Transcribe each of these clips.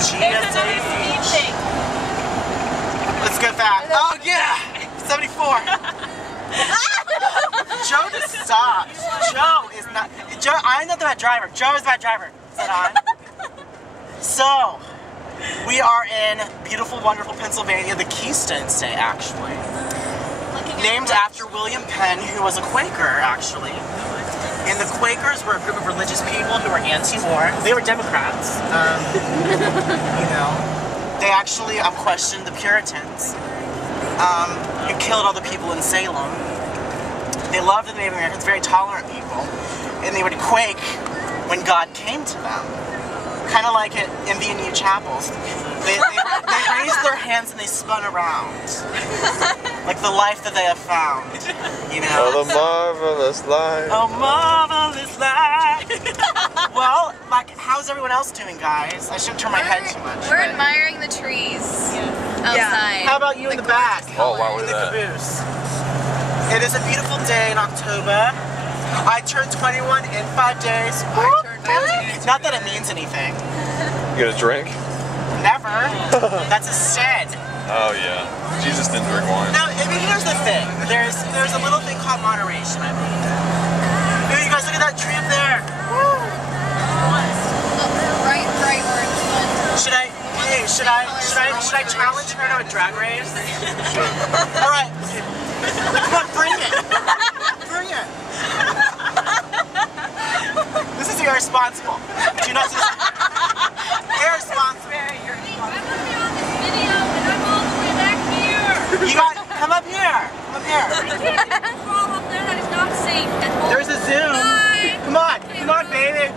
Let's go fast. Oh yeah! 74. Joe just stopped. Joe is not. Joe, I'm not the bad driver. Joe is the bad driver. Is that on? So, we are in beautiful, wonderful Pennsylvania, the Keystone State, actually. Named after William Penn, who was a Quaker, actually. And the Quakers were a group of religious people who were anti-war. They were Democrats. You know, they actually questioned the Puritans, who killed all the people in Salem. They loved the Native Americans, very tolerant people, and they would quake when God came to them. Kind of like at MVNU chapels. They raised their hands and they spun around. Like the life that they have found, you know? Oh, the marvelous life. Oh, marvelous life. Well, like, how's everyone else doing, guys? I shouldn't turn my head too much. We're admiring the trees outside. How about you in the back? Oh, wow, in look the at that. caboose. It is a beautiful day in October. I turned 21 in 5 days. Not that it means anything. You get a drink? Never. That's a sin. Oh yeah. Jesus didn't drink wine. Now, I mean, here's the thing. There's a little thing called moderation, I believe. Hey, you guys, look at that tree up there. Right, Should I challenge her to a drag race? All right. Come on, bring it. Bring it. This is irresponsible. Do you not see this? Irresponsible. You got, come up here. Come up here. There's a Zoom. Come on, baby.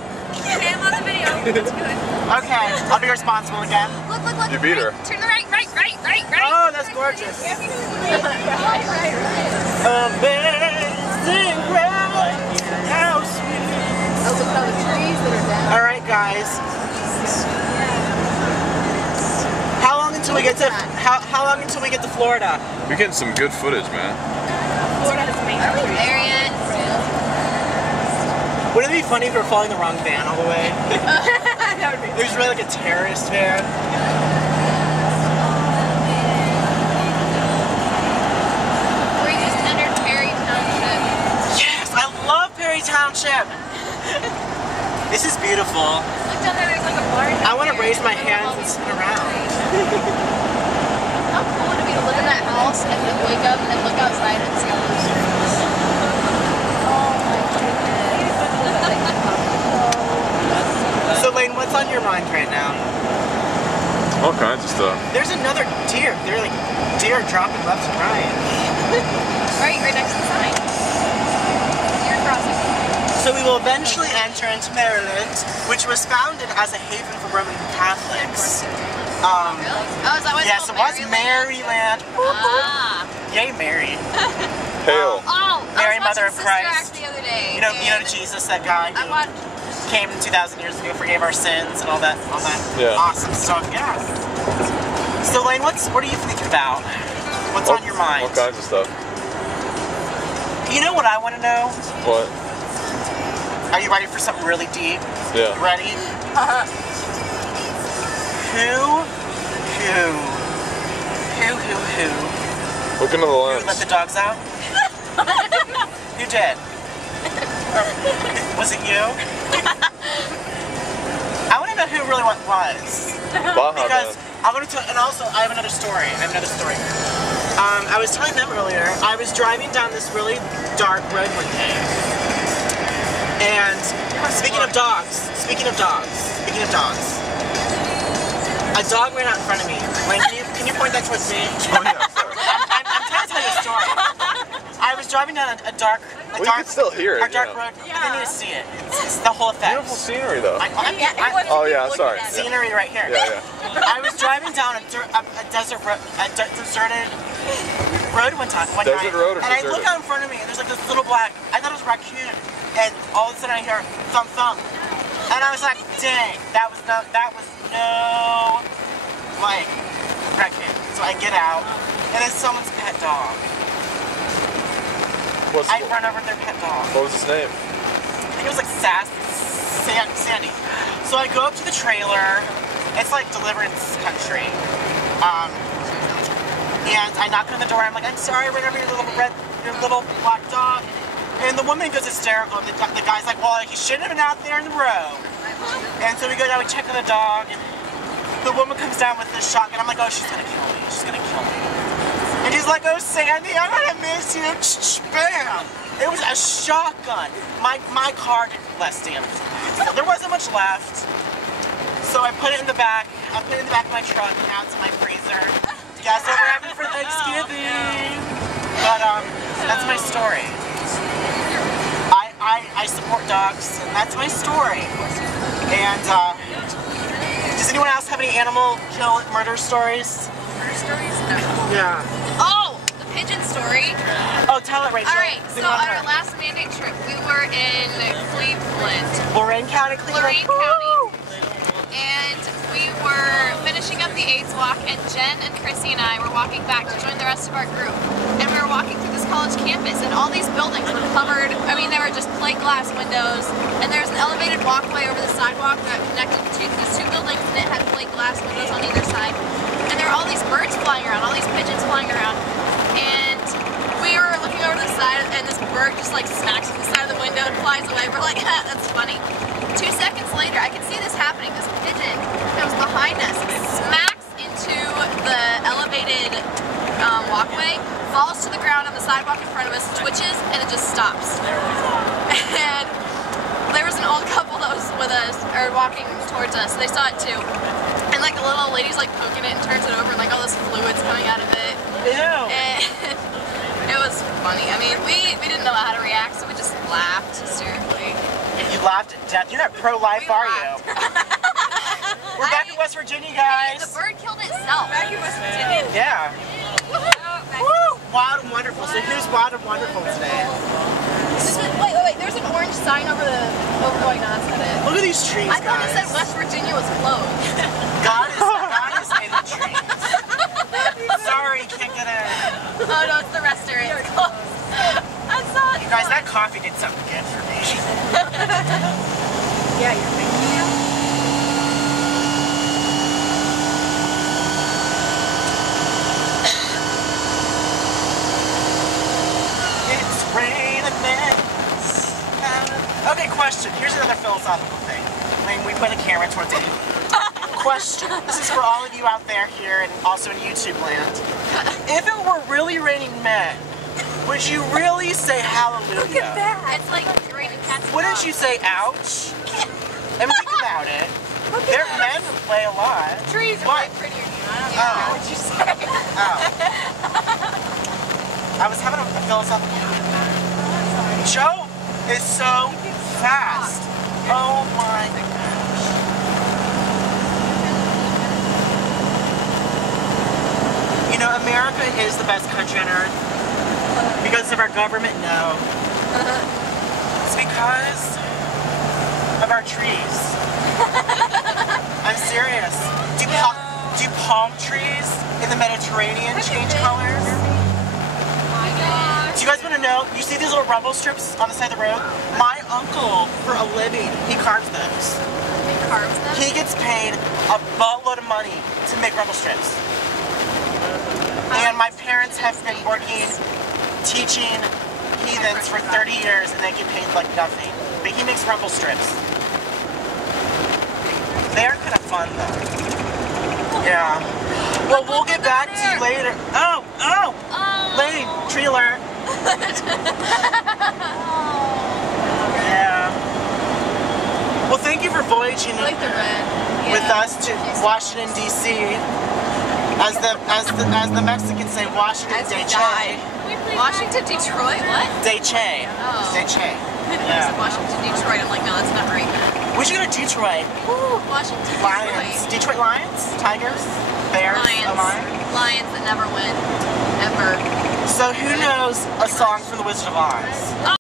Okay, I'll be responsible again. Look. You beat her. Turn the right. Oh, that's gorgeous. Amazing grace, how sweet. Oh, look at all the trees that are down. All right, guys. How long until we get to Florida? You're getting some good footage, man. Florida's amazing. Are we there yet? Wouldn't it be funny if we were following the wrong van all the way? That would be. There's really like a terrorist van. We just entered Perry Township. Yes, I love Perry Township. This is beautiful. Look down there, there's like a bar. I want to raise my hands and spin around. How cool would it be to live in that house and then wake up and look outside and see all those trees? Oh my goodness. So Lane, what's on your mind right now? All kinds of stuff. There's another deer. They're like deer dropping left and right. Right next to the sign. Deer crossing. So we will eventually enter into Maryland, which was founded as a haven for Roman Catholics. Really? Oh, is that what Yes, it's it was called? Maryland. Ah. Yay, Mary. Hail. Oh, Mary, I was Mother watching of Sister Christ. Act the other day. You know Jesus, that guy I who watched. came 2,000 years ago, forgave our sins and all that Yeah. awesome stuff. Yeah. So Lane, what are you thinking about? What's on your mind? All kinds of stuff. You know what I want to know? What? Are you ready for something really deep? Yeah. You ready? Who Look into the lens. let the dogs out? Who did? Was it you? I want to know who really what was. Baja Because Man. I'm going to, and also I have another story. I was telling them earlier, I was driving down this really dark road one day. And speaking of dogs, a dog ran out in front of me. Like, can you point that towards me? Oh yeah. Sorry. I'm trying to tell you a story. I was driving down a dark Well, you can still hear it. a dark road. But they need to see it. It's the whole effect. Beautiful scenery though. Oh yeah, sorry. scenery right here. Yeah. I was driving down a deserted road one night. Desert road or and I deserted? look out in front of me and there's like this little black, I thought it was a raccoon. And all of a sudden I hear thump thump. And I was like, dang, that was no like raccoon. So I get out and it's someone's pet dog. I run over their pet dog. What was his name? I think it was like Sandy. So I go up to the trailer It's like deliverance country. And I knock on the door. I'm like, I'm sorry, I ran over your little black dog. And the woman goes hysterical. And the guy's like, well, he shouldn't have been out there in the road. And so we go down, we check on the dog, and the woman comes down with this shotgun. I'm like, oh, she's gonna kill me. She's gonna kill me. And he's like, oh, Sandy, I'm gonna miss you. Bam! It was a shotgun. My car did less damage. There wasn't much left. So I put it in the back. I put it in the back of my truck, and now it's in my freezer. Guess what we're having for Thanksgiving? But that's my story. I support dogs, and that's my story. And does anyone else have any animal murder stories? Murder stories? No. Yeah. Oh, the pigeon story. Oh, tell it, Rachel. All right. So on our last mandate trip, we were in Cleveland, Lorain County, Cleveland. Lorain County, and we were finishing up the AIDS walk, and Jen and Chrissy and I were walking back to join the rest of our group. And we were walking through this college campus, and all these buildings were covered. I mean, there were just plate glass windows, and there's an elevated walkway over the sidewalk that connected to these two buildings, and it had plate glass windows on either side. And there were all these birds flying around, all these pigeons flying around. And we were looking over to the side, and this bird just like smacks at the side of the window and flies away. We're like, ha, that's funny. 2 seconds later, I could see this happening. This pigeon that was behind us smacks into the elevated walkway, falls to the ground on the sidewalk in front of us, twitches, and it just stops. And there was an old couple that was with us, or walking towards us. They saw it too. And like the little lady's like poking it and turns it over, and like all this fluid's coming out of it. Ew. And it was funny. I mean, we didn't know how to react, so we just laughed hysterically. You laughed at death. You're not pro-life, are you? We're back in West Virginia, guys. The bird killed itself. Back in West Virginia? Yeah. Woo! Wild and wonderful. So who's wild and wonderful today? Wait. There's an orange sign over going on. Look at these trees, I thought guys. it said West Virginia was closed. God is in the trees. Sorry, can't get in. Oh no, it's the restaurant. It's closed. I saw it. You guys, that coffee did something good for me. Yeah, you're making it. It's raining men. Okay, question. Here's another philosophical thing. I mean, we put a camera towards it. Question. This is for all of you out there here and also in YouTube land. If it were really raining men, would you really say hallelujah? Look at that. It's like raining cats. Wouldn't you say ouch? I mean, think about it. Their men play a lot. Trees are way prettier than you. I don't even know what you say. Oh. I was having a philosophical. Joe is so fast. Oh my gosh. You know, America is the best country on earth. Because of our government? No. It's because of our trees. I'm serious. Do palm trees in the Mediterranean change colors? Oh my gosh. Do you guys want to know? You see these little rumble strips on the side of the road? My uncle, for a living, he carves those. He carves them? He gets paid a buttload of money to make rumble strips. And my parents have been working, teaching heathens for 30 years, and they get paid like nothing. But he makes rumble strips. They're kind of fun though. Yeah. Well, we'll get back to you later. Oh! Lane, tree alert. Yeah. Well, thank you for voyaging with us to Washington, D.C. As the Mexicans say, Washington, D.C. Washington, Detroit, what? D.C. Oh. D.C. Yeah. Washington, Detroit. I'm like, no, that's not right. We should go to Detroit. Ooh, Washington, Lions. Detroit. Detroit Lions? Tigers? Bears? Lions. A lion? Lions that never win. Ever. So who knows a song from The Wizard of Oz?